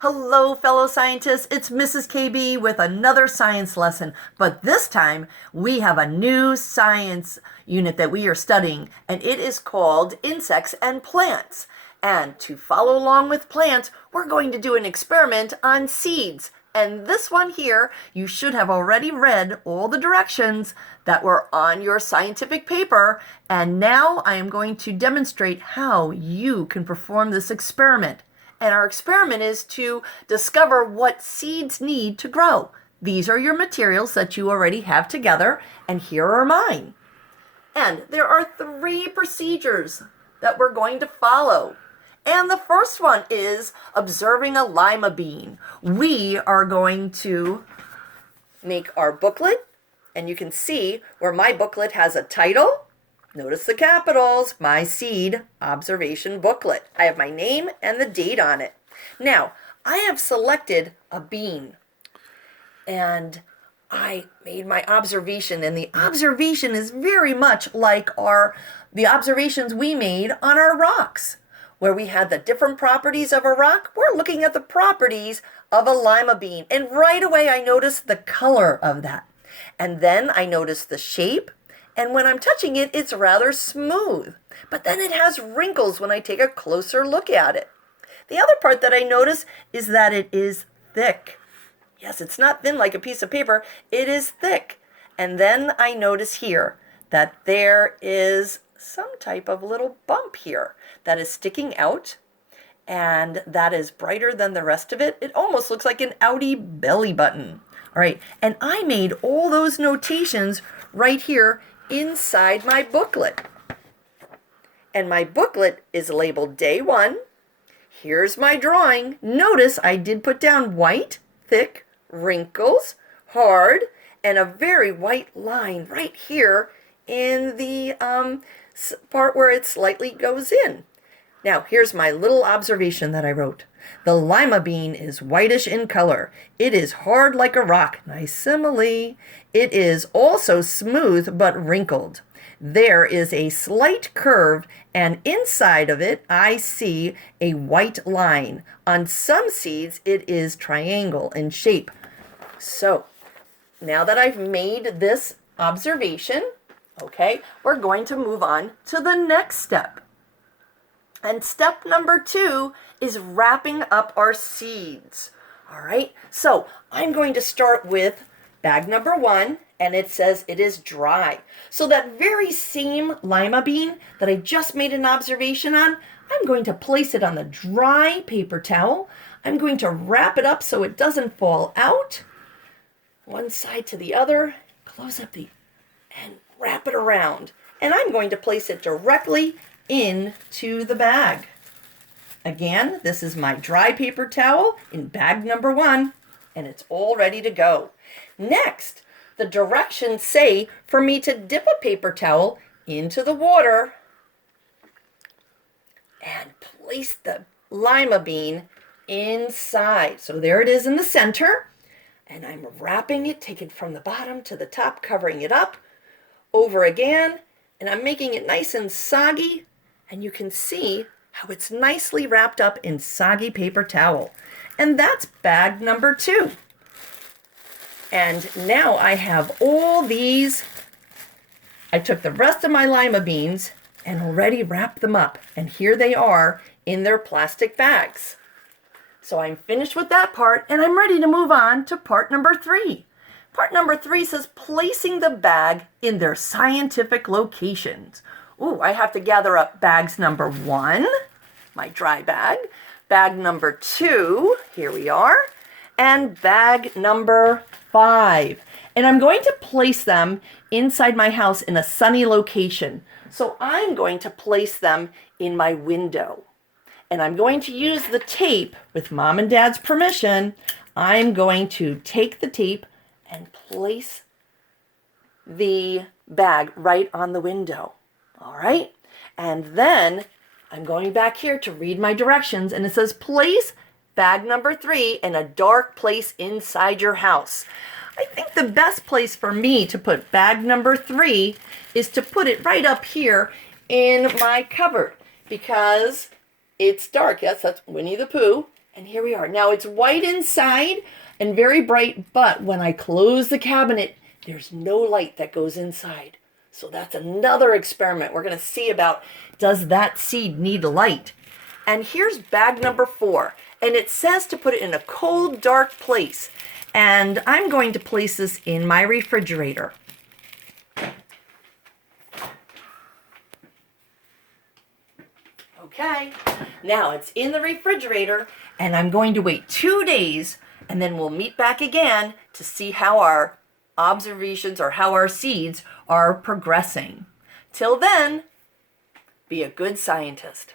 Hello, fellow scientists. It's Mrs. KB with another science lesson, but this time we have a new science unit that we are studying, and it is called Insects and Plants. And to follow along with plants, we're going to do an experiment on seeds. And this one here, you should have already read all the directions that were on your scientific paper. And now I am going to demonstrate how you can perform this experiment. And our experiment is to discover what seeds need to grow. These are your materials that you already have together, and here are mine. And there are 3 procedures that we're going to follow. And the first one is observing a lima bean. We are going to make our booklet, and you can see where my booklet has a title. Notice the capitals, my seed observation booklet. I have my name and the date on it. Now, I have selected a bean and I made my observation, and the observation is very much like the observations we made on our rocks, where we had the different properties of a rock. We're looking at the properties of a lima bean, and right away I noticed the color of that. And then I noticed the shape. And when I'm touching it, it's rather smooth. But then it has wrinkles when I take a closer look at it. The other part that I notice is that it is thick. Yes, it's not thin like a piece of paper. It is thick. And then I notice here that there is some type of little bump here that is sticking out. And that is brighter than the rest of it. It almost looks like an outie belly button. All right. And I made all those notations right here inside my booklet. And my booklet is labeled Day 1. Here's my drawing. Notice I did put down white, thick, wrinkles, hard, and a very white line right here in the part where it slightly goes in. Now, here's my little observation that I wrote. The lima bean is whitish in color. It is hard like a rock. Nice simile. It is also smooth but wrinkled. There is a slight curve, and inside of it I see a white line. On some seeds it is triangle in shape. So, now that I've made this observation, okay, we're going to move on to the next step. And step number 2 is wrapping up our seeds. All right, so I'm going to start with bag number 1, and it says it is dry. So that very same lima bean that I just made an observation on, I'm going to place it on the dry paper towel. I'm going to wrap it up so it doesn't fall out. One side to the other, close up and wrap it around. And I'm going to place it directly into the bag. Again, this is my dry paper towel in bag number 1, and it's all ready to go. Next, the directions say for me to dip a paper towel into the water and place the lima bean inside. So there it is in the center, and I'm wrapping it, taking from the bottom to the top, covering it up over again, and I'm making it nice and soggy. And you can see how it's nicely wrapped up in soggy paper towel. And that's bag number 2. And now I have all these. I took the rest of my lima beans and already wrapped them up. And here they are in their plastic bags. So I'm finished with that part, and I'm ready to move on to part number 3. Part number 3 says placing the bag in their scientific locations. Ooh, I have to gather up bags number 1, my dry bag number 2, here we are, and bag number 5. And I'm going to place them inside my house in a sunny location. So I'm going to place them in my window. And I'm going to use the tape, with Mom and Dad's permission. I'm going to take the tape and place the bag right on the window. All right, and then I'm going back here to read my directions, and it says place bag number 3 in a dark place inside your house. I think the best place for me to put bag number 3 is to put it right up here in my cupboard, because it's dark. Yes, that's Winnie the Pooh, And here we are. Now it's white inside and very bright, but when I close the cabinet, there's no light that goes inside. So that's another experiment. We're going to see about, does that seed need light? And here's bag number 4. And it says to put it in a cold, dark place. And I'm going to place this in my refrigerator. Okay, now it's in the refrigerator, and I'm going to wait 2 days, and then we'll meet back again to see how our observations or how our seeds are progressing. Till then, be a good scientist.